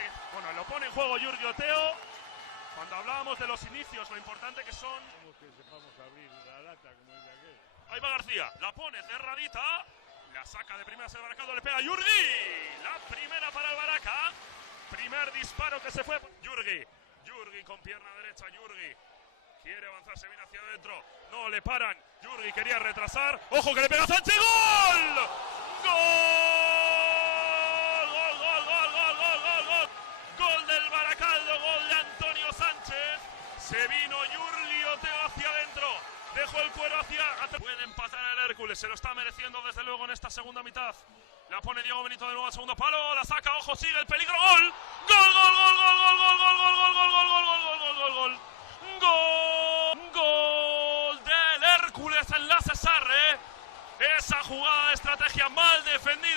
fíjate, bueno, lo pone en juego Jurgi Oteo. Cuando hablábamos de los inicios, lo importante que son. Como que sepamos abrir la lata, como dice aquel. Ahí va García, la pone cerradita. La saca de primeras el Baracaldo, le pega a Jurgi. La primera para el Baraca. Primer disparo que se fue. Jurgi con pierna derecha. Jurgi quiere avanzar, se viene hacia adentro. No le paran. Jurgi quería retrasar. ¡Ojo que le pega a Sánchez! ¡Gol! Gol del Baracaldo, gol de Antonio Sánchez. Se vino Jurgi Oteo hacia adentro. Dejó el cuero hacia atrás. Puede empatar el Hércules, se lo está mereciendo desde luego en esta segunda mitad. La pone Diego Benito de nuevo al segundo palo, la saca, ojo, sigue el peligro, gol. Gol del Hércules en la Cesarre. Esa jugada de estrategia mal defendida.